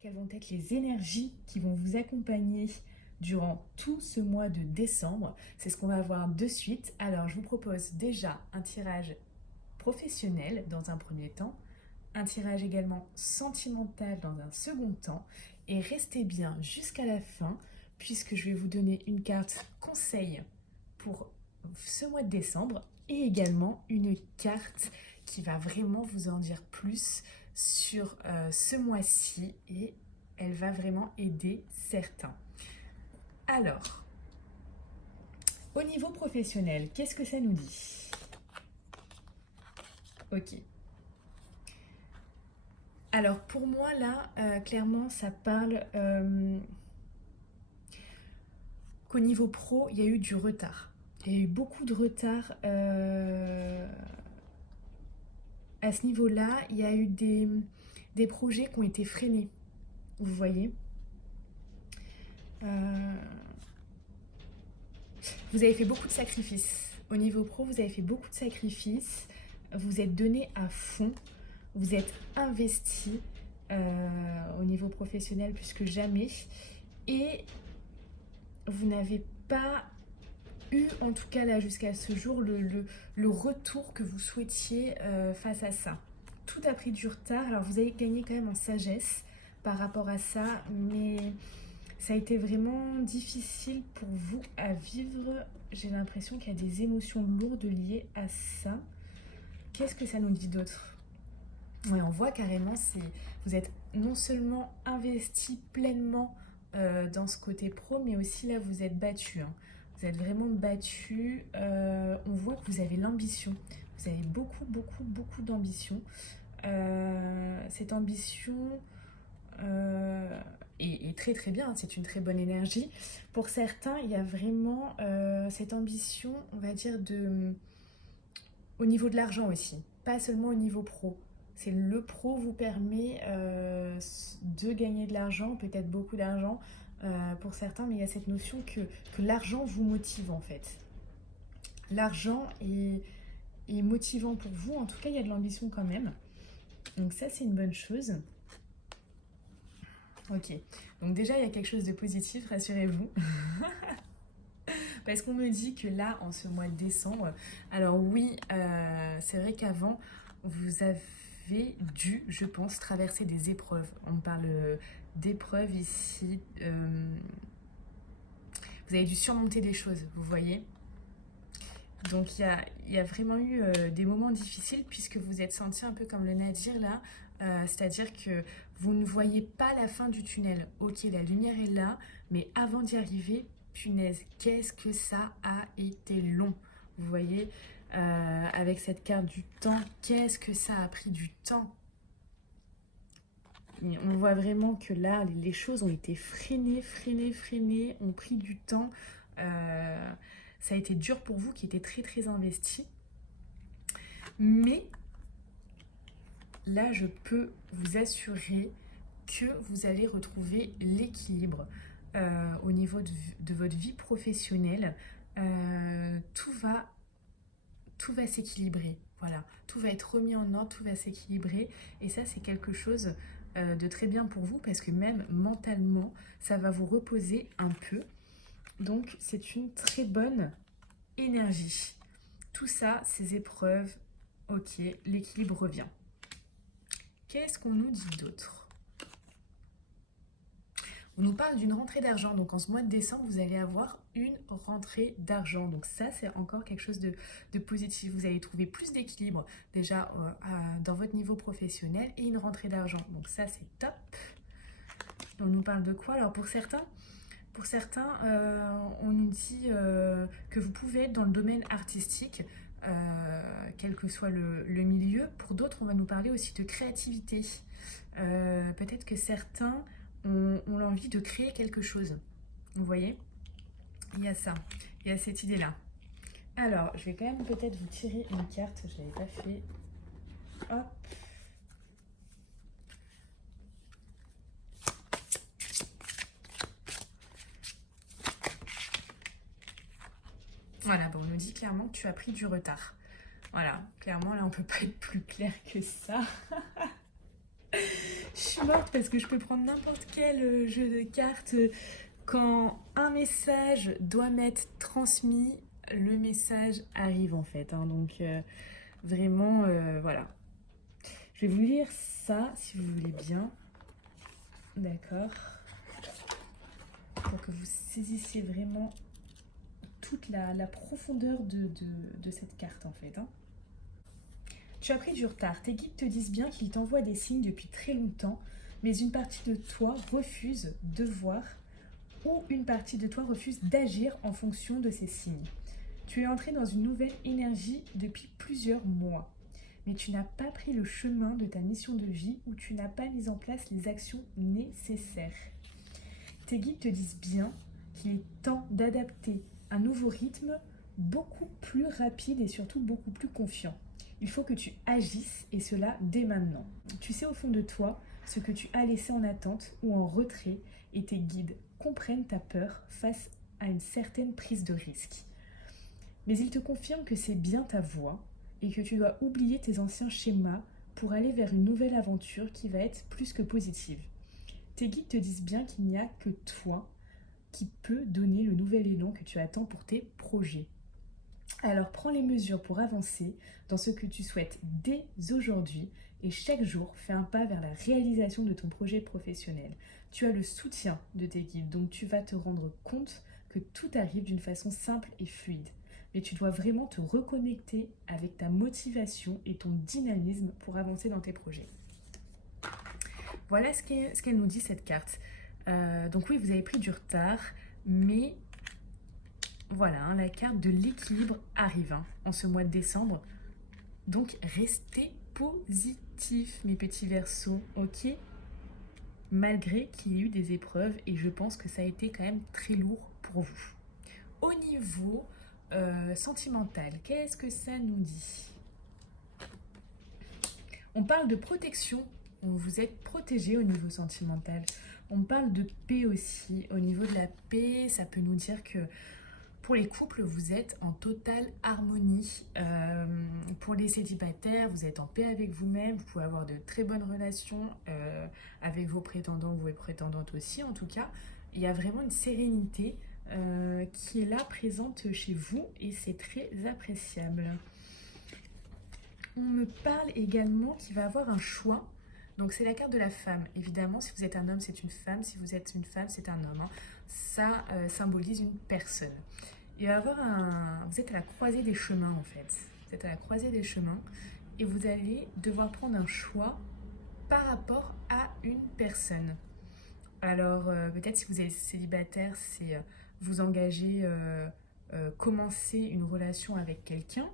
Quelles vont être les énergies qui vont vous accompagner durant tout ce mois de décembre? C'est ce qu'on va voir de suite. Alors, je vous propose déjà un tirage professionnel dans un premier temps, un tirage également sentimental dans un second temps, et restez bien jusqu'à la fin puisque je vais vous donner une carte conseil pour ce mois de décembre et également une carte qui va vraiment vous en dire plus sur ce mois-ci et elle va vraiment aider certains. Alors, au niveau professionnel, qu'est-ce que ça nous dit? Ok. Alors pour moi là, clairement ça parle qu'au niveau pro, il y a eu du retard. Il y a eu beaucoup de retard à ce niveau-là. Il y a eu des projets qui ont été freinés, vous voyez. Vous avez fait beaucoup de sacrifices. Au niveau pro, vous avez fait beaucoup de sacrifices. Vous êtes donné à fond. Vous êtes investi au niveau professionnel plus que jamais. Et vous n'avez pas eu, en tout cas là jusqu'à ce jour, le retour que vous souhaitiez face à ça. Tout a pris du retard. Alors vous avez gagné quand même en sagesse par rapport à ça, mais ça a été vraiment difficile pour vous à vivre. J'ai l'impression qu'il y a des émotions lourdes liées à ça. Qu'est-ce que ça nous dit d'autre? Ouais, on voit carrément, vous êtes non seulement investi pleinement dans ce côté pro, mais aussi là, vous êtes battu. Hein. Vous êtes vraiment battu. On voit que vous avez l'ambition. Vous avez beaucoup, beaucoup, beaucoup d'ambition. Cette ambition est très, très bien. Hein, c'est une très bonne énergie. Pour certains, il y a vraiment cette ambition, on va dire, au niveau de l'argent aussi. Pas seulement au niveau pro. C'est le pro vous permet de gagner de l'argent, peut-être beaucoup d'argent pour certains, mais il y a cette notion que l'argent vous motive en fait. L'argent est motivant pour vous, en tout cas il y a de l'ambition quand même. Donc ça c'est une bonne chose. Ok, donc déjà il y a quelque chose de positif, rassurez-vous. Parce qu'on me dit que là, en ce mois de décembre, alors oui, c'est vrai qu'avant, vous avez dû, je pense, traverser des épreuves. On parle d'épreuves ici. Vous avez dû surmonter des choses, vous voyez. Donc il y a vraiment eu des moments difficiles puisque vous êtes senti un peu comme le Nadir là. C'est-à-dire que vous ne voyez pas la fin du tunnel. Ok, la lumière est là, mais avant d'y arriver, punaise, qu'est-ce que ça a été long. Vous voyez, avec cette carte du temps, qu'est-ce que ça a pris du temps. Et on voit vraiment que là, les choses ont été freinées, ont pris du temps. Ça a été dur pour vous qui étiez très très investi. Mais là, je peux vous assurer que vous allez retrouver l'équilibre au niveau de votre vie professionnelle. Tout va s'équilibrer. Voilà, tout va être remis en ordre, tout va s'équilibrer. Et ça, c'est quelque chose de très bien pour vous parce que même mentalement, ça va vous reposer un peu. Donc, c'est une très bonne énergie. Tout ça, ces épreuves, ok, l'équilibre revient. Qu'est-ce qu'on nous dit d'autre? On nous parle d'une rentrée d'argent. Donc en ce mois de décembre, vous allez avoir une rentrée d'argent. Donc ça, c'est encore quelque chose de positif. Vous allez trouver plus d'équilibre déjà dans votre niveau professionnel et une rentrée d'argent. Donc ça, c'est top. On nous parle de quoi? Alors pour certains, on nous dit que vous pouvez être dans le domaine artistique, quel que soit le milieu. Pour d'autres, on va nous parler aussi de créativité. Peut-être que certains ont l'envie de créer quelque chose. Vous voyez? Il y a ça, il y a cette idée-là. Alors, je vais quand même peut-être vous tirer une carte, je ne l'avais pas fait. Hop. Voilà, bon, on nous dit clairement que tu as pris du retard. Voilà, clairement, là, on ne peut pas être plus clair que ça. Je suis morte parce que je peux prendre n'importe quel jeu de cartes. Quand un message doit m'être transmis, le message arrive en fait, hein. Donc vraiment, voilà. Je vais vous lire ça si vous voulez bien. D'accord. Pour que vous saisissiez vraiment toute la profondeur de cette carte en fait, hein. Tu as pris du retard. Tes guides te disent bien qu'ils t'envoient des signes depuis très longtemps, mais une partie de toi refuse de voir ou une partie de toi refuse d'agir en fonction de ces signes. Tu es entré dans une nouvelle énergie depuis plusieurs mois, mais tu n'as pas pris le chemin de ta mission de vie ou tu n'as pas mis en place les actions nécessaires. Tes guides te disent bien qu'il est temps d'adapter un nouveau rythme beaucoup plus rapide et surtout beaucoup plus confiant. Il faut que tu agisses et cela dès maintenant. Tu sais au fond de toi ce que tu as laissé en attente ou en retrait et tes guides comprennent ta peur face à une certaine prise de risque. Mais ils te confirment que c'est bien ta voie et que tu dois oublier tes anciens schémas pour aller vers une nouvelle aventure qui va être plus que positive. Tes guides te disent bien qu'il n'y a que toi qui peux donner le nouvel élan que tu attends pour tes projets. Alors prends les mesures pour avancer dans ce que tu souhaites dès aujourd'hui et chaque jour fais un pas vers la réalisation de ton projet professionnel. Tu as le soutien de tes guides, donc tu vas te rendre compte que tout arrive d'une façon simple et fluide. Mais tu dois vraiment te reconnecter avec ta motivation et ton dynamisme pour avancer dans tes projets. Voilà ce qu'elle nous dit cette carte. Donc oui, vous avez pris du retard, mais voilà, hein, la carte de l'équilibre arrive en ce mois de décembre. Donc restez positifs, mes petits Verseaux, ok? Malgré qu'il y ait eu des épreuves, et je pense que ça a été quand même très lourd pour vous. Au niveau sentimental, qu'est-ce que ça nous dit? On parle de protection, vous êtes protégé au niveau sentimental. On parle de paix aussi. Au niveau de la paix, ça peut nous dire que pour les couples, vous êtes en totale harmonie. Pour les célibataires, vous êtes en paix avec vous-même. Vous pouvez avoir de très bonnes relations avec vos prétendants ou vos prétendantes aussi. En tout cas, il y a vraiment une sérénité qui est là présente chez vous et c'est très appréciable. On me parle également qu'il va avoir un choix. Donc c'est la carte de la femme. Évidemment, si vous êtes un homme, c'est une femme. Si vous êtes une femme, c'est un homme, hein. Ça symbolise une personne. Il va y avoir vous êtes à la croisée des chemins en fait. Vous êtes à la croisée des chemins et vous allez devoir prendre un choix par rapport à une personne. Alors peut-être si vous êtes célibataire, c'est vous engager, commencer une relation avec quelqu'un.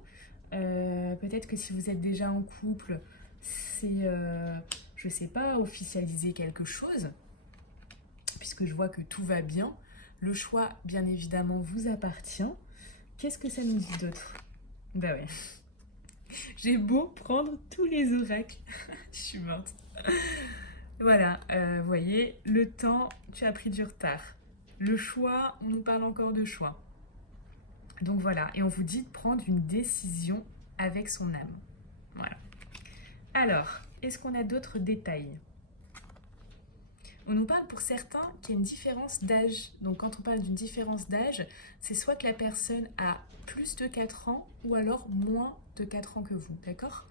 Peut-être que si vous êtes déjà en couple, c'est, je sais pas, officialiser quelque chose, puisque je vois que tout va bien. Le choix, bien évidemment, vous appartient. Qu'est-ce que ça nous dit d'autre? Bah ouais. J'ai beau prendre tous les oracles. Je suis morte. Voilà, vous voyez, le temps, tu as pris du retard. Le choix, on nous parle encore de choix. Donc voilà, et on vous dit de prendre une décision avec son âme. Voilà. Alors, est-ce qu'on a d'autres détails? On nous parle pour certains qu'il y a une différence d'âge. Donc quand on parle d'une différence d'âge, c'est soit que la personne a plus de 4 ans ou alors moins de 4 ans que vous, d'accord?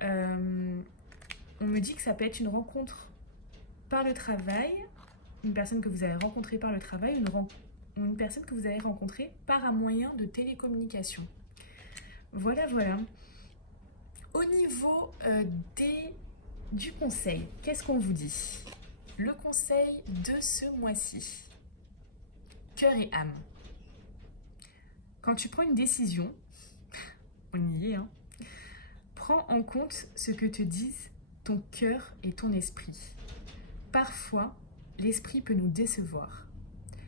On me dit que ça peut être une rencontre par le travail, une personne que vous avez rencontrée par le travail, une personne que vous avez rencontrée par un moyen de télécommunication. Voilà, voilà. Au niveau du conseil, qu'est-ce qu'on vous dit? Le conseil de ce mois-ci, cœur et âme. Quand tu prends une décision, on y est, hein, prends en compte ce que te disent ton cœur et ton esprit. Parfois, l'esprit peut nous décevoir.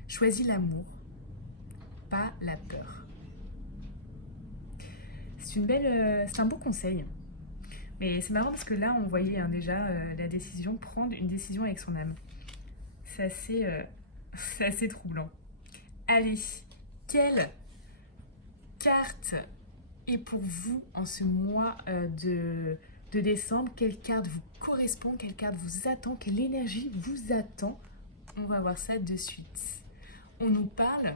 Choisis l'amour, pas la peur. C'est un beau conseil. Mais c'est marrant parce que là, on voyait déjà la décision, prendre une décision avec son âme. C'est assez troublant. Allez, quelle carte est pour vous en ce mois de décembre, quelle carte vous correspond, quelle carte vous attend, quelle énergie vous attend. On va voir ça de suite. On nous parle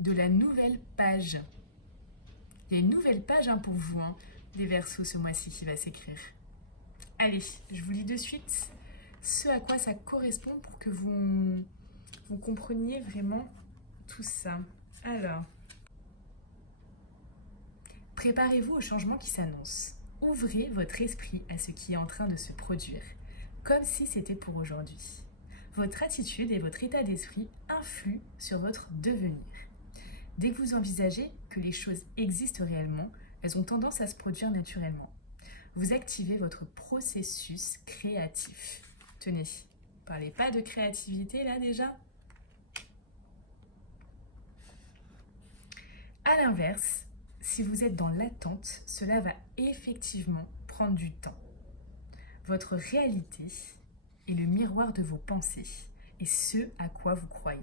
de la nouvelle page. Il y a une nouvelle page pour vous, des Verseaux ce mois-ci qui va s'écrire. Allez, je vous lis de suite ce à quoi ça correspond pour que vous compreniez vraiment tout ça. Alors, préparez-vous au changement qui s'annonce. Ouvrez votre esprit à ce qui est en train de se produire, comme si c'était pour aujourd'hui. Votre attitude et votre état d'esprit influent sur votre devenir. Dès que vous envisagez que les choses existent réellement, elles ont tendance à se produire naturellement. Vous activez votre processus créatif. Tenez, parlez pas de créativité là déjà? À l'inverse, si vous êtes dans l'attente, cela va effectivement prendre du temps. Votre réalité est le miroir de vos pensées et ce à quoi vous croyez.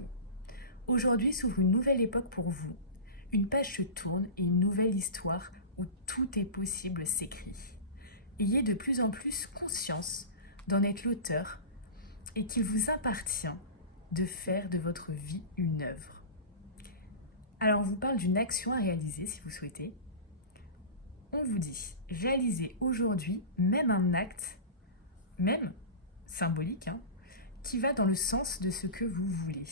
Aujourd'hui s'ouvre une nouvelle époque pour vous. Une page se tourne et une nouvelle histoire où tout est possible s'écrit. Ayez de plus en plus conscience d'en être l'auteur et qu'il vous appartient de faire de votre vie une œuvre. Alors on vous parle d'une action à réaliser si vous souhaitez. On vous dit, réalisez aujourd'hui même un acte, même symbolique, qui va dans le sens de ce que vous voulez.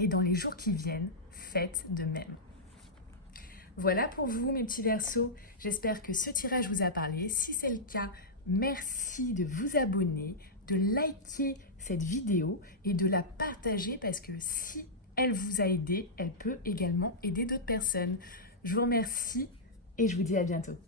Et dans les jours qui viennent, faites de même. Voilà pour vous mes petits Verseaux. J'espère que ce tirage vous a parlé. Si c'est le cas, merci de vous abonner, de liker cette vidéo et de la partager parce que si elle vous a aidé, elle peut également aider d'autres personnes. Je vous remercie et je vous dis à bientôt.